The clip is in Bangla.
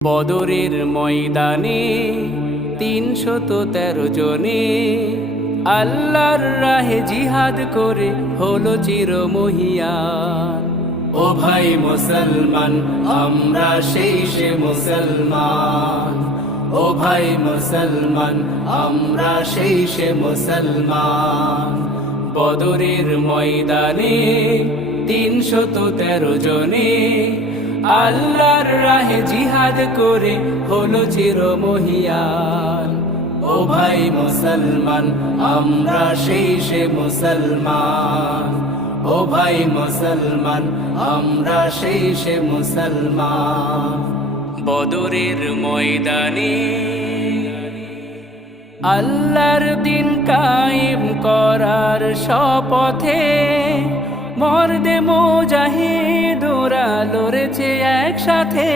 বদরের ময়দানে ৩১৩ জনে আল্লাহর রাহে জিহাদ করে হলো চিরমহিয়ান। ও ভাই মুসলমান, আমরা সেই সে মুসলমান। ও ভাই মুসলমান, আমরা সেই সে মুসলমান। বদরের ময়দানে ৩১৩ জনে আল্লাহর রাহে জিহাদ করে হলো চিরমহিয়ান। ও ভাই মুসলমান, আমরা সেই সে মুসলমান। ও ভাই মুসলমান, আমরা সেই সে মুসলমান। বদরের ময়দানে আল্লাহর দিন কায়েম করার শপথে মর্দে মুজাহিদ ওরা লড়েছে একসাথে।